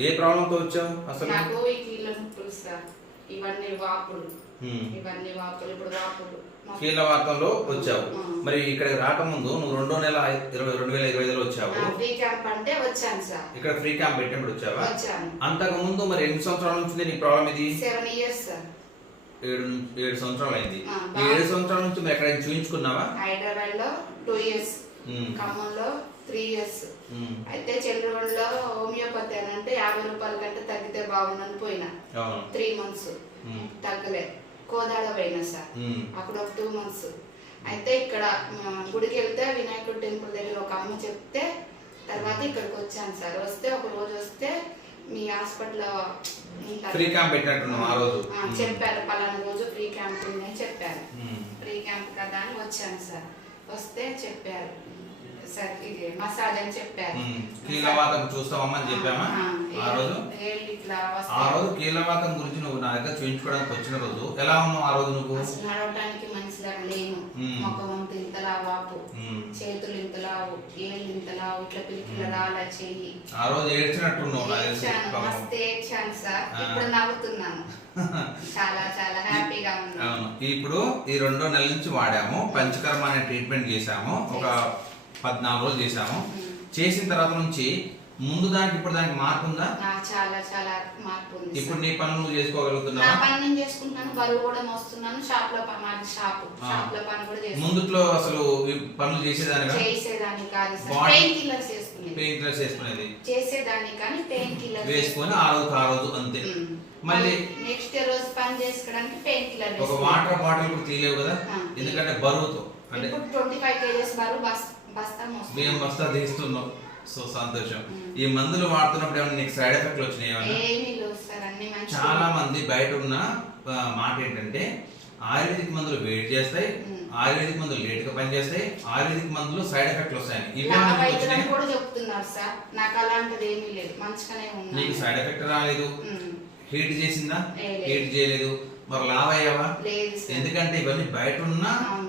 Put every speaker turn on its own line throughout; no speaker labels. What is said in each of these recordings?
ఏ ప్రాబ్లంతో వచ్చావు అసలు?
నాకు ఈ కీళ్ళ నొప్పులు సార్ ఇవన్నీ వాపులు. ఇవన్నీ వాపులు ఇప్పుడు వాపులు. మొత్తం-
కీళ్ళవాతంలో వచ్చావు. మరి ఇక్కడికి రాకముందు నువ్వు రెండో నెల ఇరవై రెండు వేల ఇరవై ఐదులో వచ్చావు.
ఫ్రీ క్యాంప్ అంటే వచ్చాను సార్.
ఇక్కడ ఫ్రీ క్యాంప్ పెట్టినప్పుడు వచ్చావా? అంతకు ముందు మరి ఎన్ని సంవత్సరాల నుంచి నీ ప్రాబ్లం ఇది?
Seven years sir.
ఏడు ఏడు సంవత్సరాలు అయింది ఏడు సంవత్సరాల నుంచి మరి ఎక్కడ చూయించుకున్నావా?
హైదరాబాద్లో టూ ఇయర్స్. ఖమ్మంలో త్రీ ఇయర్స్
ఉమ్.
అయితే చంద్రగొండలో హోమియోపతి అని అంటే యాభై రూపాయల కంటే తగ్గితే బాగుందని పోయినా. Three months
um.
తగ్గలే. కోదాడ పోయినా సార్. అప్పుడు ఒక టూ మంత్స్ అయితే ఇక్కడ గుడికి వెళ్తే వినాయకుడి టెంపుల్ దగ్గర ఒక అమ్మ చెప్తే తర్వాత ఇక్కడికి వచ్చాను సార్. వస్తే ఒక రోజు వస్తే మీ హాస్పిటల్
ఫ్రీ క్యాంప్ ఆ రోజు.
చెప్పారు. పలానా రోజు ఫ్రీ క్యాంప్ ఉంది అని చెప్పారు. ఫ్రీ క్యాంప్ కదా అని వచ్చాను సార్. వస్తే చెప్పారు ఇది మసాజ్ అని చెప్పారు.
కీలవాతం చూస్తామమ్మా అని చెప్పామా?
ఆ,
రోజు? ఆ. రోజు కీలవాతం గురించి నువ్వు నా దగ్గర చూయించుకోవడానికి వచ్చిన రోజు. ఎలా ఉన్నావు ఆ రోజు నువ్వు?
నడవడానికి మనిషిగా లేను. ముఖం అంత ఇంతలా వాపు. చేతులు ఇంతలావు ఏళ్ళు ఇంతలావు ఇట్లా పిలికిల రాల చెయ్యి.
ఆ రోజు ఏడ్చినట్టున్నావు.
మస్తు ఏడ్చాను సార్. ఇప్పుడు నవ్వుతున్నాను. చాలా చాలా హ్యాపీగా ఉంది
అవును. ఇప్పుడు ఈ రెండో నెలల నుంచి వాడాము. పంచకర్మ అనే ట్రీట్మెంట్ చేశాము. ఒక పద్నాలుగు రోజులు
మ్మ్.
చేసిన తర్వాత నుంచి ముందు దానికి ఇప్పుడు దానికి మార్పు ఉందా?
నా చాలా చాలా మార్పు ఉంది
ఇప్పుడు. నీ పనులు నువ్వు
నా
చేసుకోగలుగుతున్నావా
పని నేను చేసుకుంటున్నాను బరువు కూడా మోస్తున్నాను షాప్లో పని మాది షాప్. షాప్లో పని కూడా చేసుకుంటాను
ముందుట్లో అసలు పనులు చేసేదానిగా
చేసేదాన్ని కాదు పెయిన్ కిల్లర్స్ వేసుకునేది
పెయిన్ కిల్లర్స్ వేసుకునేది
చేసేదాన్ని కానీ పెయిన్ కిల్లర్
వేసుకొని ఆ రోజు ఆ రోజు అంతే. మళ్ళీ
నెక్స్ట్ రోజు పని చేసుకోవడానికి పెయిన్ కిల్లర్
ఒక వాటర్ బాటిల్ కూడా తీయలేవు కదా. ఎందుకంటే బరువుతో. అంటే
ట్వంటీ ఫైవ్ కేజెస్ బరువు బస్తా.
మేము బస్తా తీస్తున్నాం సో సంతోషం. ఈ మందులు వాడుతున్నప్పుడు ఏమైనా నీకు సైడ్ ఎఫెక్ట్లు వచ్చినాయి చాలా మంది బయట ఉన్న మాట ఏంటంటే ఆయుర్వేదిక్ మందులు వేడి చేస్తాయి. ఆయుర్వేదిక్ మందులు లేట్గా పనిచేస్తాయి ఆయుర్వేదిక్ మందులు సైడ్ ఎఫెక్ట్లు వస్తాయని ఇవి?
కూడా చెప్తున్నారు సార్ నాకు అలాంటిది ఏమీ లేదు మంచిగానే
నీకు
ఉన్నాను
సైడ్ ఎఫెక్ట్ రాలేదు. హీట్ చేసిందా. హీట్ చేయలేదు మరి లావ్ అయ్యావా
లేదు సార్
ఎందుకంటే ఇవన్నీ బయట ఉన్న.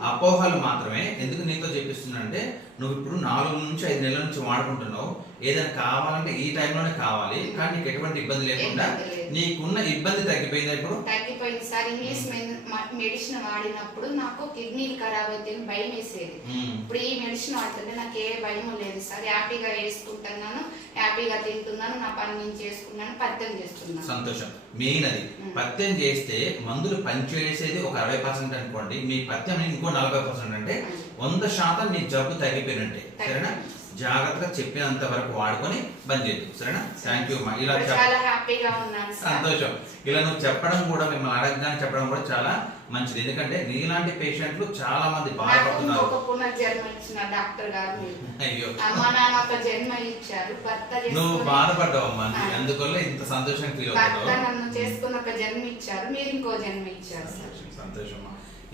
అపోహలు మాత్రమే ఎందుకు నీతో చెప్పిస్తున్నా అంటే నువ్వు ఇప్పుడు నాలుగు నుంచి ఐదు నెలల నుంచి వాడుకుంటున్నావు ఏదైనా కావాలంటే ఈ టైంలోనే కావాలి కానీ నీకు ఎటువంటి ఇబ్బంది లేకుండా. నీకున్న ఇబ్బంది తగ్గిపోయిందా ఇప్పుడు?
తగ్గిపోయింది సార్. ఇంగ్లీష్ మెడిసిన్ వాడినప్పుడు నాకు కిడ్నీలు ఖరాబ్ అయితే భయం వేసేది. ఇప్పుడు ఈ మెడిసిన్ వాడుతుంటే నాకు ఏ భయం లేదు సార్. హ్యాపీగా వేసుకుంటున్నాను హ్యాపీగా తింటున్నాను నా పని నేను చేసుకున్నాను పత్యం చేస్తున్నాను.
సంతోషం. మెయిన్ అది. పత్యం చేస్తే మందులు పనిచేసేది ఒక అరవై పర్సెంట్ అనుకోండి. మీ పత్యం ఇంకో నలభై పర్సెంట్ అంటే వంద శాతం నీ జబ్బు తగ్గిపోయినట్టే. సరేనా? జాగ్రత్తగా చెప్పినంత వరకు వాడుకొని బంద్ చేయదు సరేనా? థ్యాంక్ యూ ఇలా
చాలా హ్యాపీగా ఉన్నాను
సంతోషం. ఇలా నువ్వు చెప్పడం కూడా మిమ్మల్ని అడగగానే చెప్పడం కూడా చాలా మంచిది. ఎందుకంటే నీలాంటి పేషెంట్లు చాలా మంది బాధపడుతున్నారు. అయ్యో. నువ్వు బాధపడ్డావమ్మా. అందువల్ల ఇంత సంతోషంగా ఫీల్ అవుతున్నావు
నన్ను చేసుకుని ఒక జన్మ ఇచ్చారు. మీరు ఇంకో జన్మ ఇచ్చారు
సంతోషం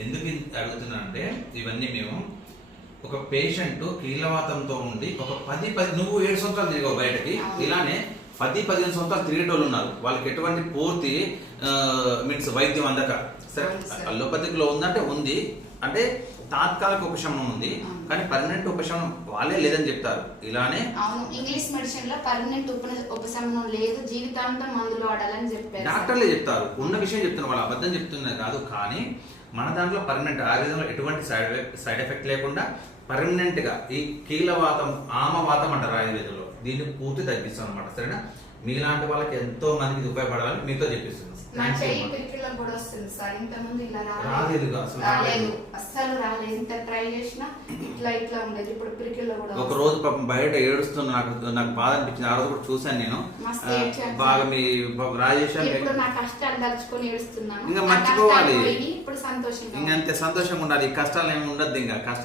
ఎందుకు అడుగుతున్నా అంటే ఇవన్నీ మేము ఒక పేషెంట్ కీళ్ళవాతంతో ఉండి ఒక పది పది నువ్వు ఏడు సంవత్సరాలు తిరిగావు బయటకి. ఇలానే పది పదిహేను సంవత్సరాలు తిరిగేటోళ్ళు ఉన్నారు. వాళ్ళకి ఎటువంటి పూర్తి మీన్స్ వైద్యం అందక. సరే. అల్లోపతిలో ఉందంటే ఉంది. అంటే తాత్కాలిక ఉపశమనం ఉంది. కానీ పర్మనెంట్ ఉపశమనం వాళ్ళే లేదని చెప్తారు. ఇలానే
అవును. ఇంగ్లీష్ మెడిసిన్లో పర్మనెంట్ ఉప ఉపశమనం లేదు. జీవితాంతం మందులు వాడాలని చెప్పారు.
డాక్టర్లే చెప్తారు. ఉన్న విషయం చెప్తున్నారు వాళ్ళు అబద్ధం చెప్తున్నారు కాదు. కానీ మన దాంట్లో పర్మనెంట్ ఆయుర్వేదంలో ఎటువంటి సైడ్ సైడ్ ఎఫెక్ట్ లేకుండా పర్మనెంట్గా ఈ కీలవాతం ఆమవాతం అంటారు ఆయుర్వేదంలో. దీన్ని పూర్తి తగ్గిస్తాం అనమాట సరేనా? మీలాంటి వాళ్ళకి ఎంతో మందికి ఇది ఉపయోగపడాలని మీతో చెప్పిస్తున్నాం.
ఇలా
రాలేదు. అసలు
రాలేదు. ఇంత ట్రై చేసినా ఇట్లా ఇట్లా ఉండేది. ఇప్పుడు పిరికిళ్ళ కూడా
ఒక రోజు పాపం బయట ఏడుస్తున్న నాకు నాకు బాధ అనిపించింది. ఆ రోజు కూడా చూశాను నేను.
మస్తు
ఆ,
ఏడ్చాను.
బాగా మీ రాజేష్
ఇప్పుడు నా కష్టాలు దలుచుకొని ఏడుస్తున్నాను.
ఇంకా మర్చిపోవాలి.
పోయి ఇప్పుడు సంతోషంగా
ఇంకంతే సంతోషంగా ఉండాలి. ఈ కష్టాలు ఏమి ఉండద్దు ఇంకా. కష్టాలు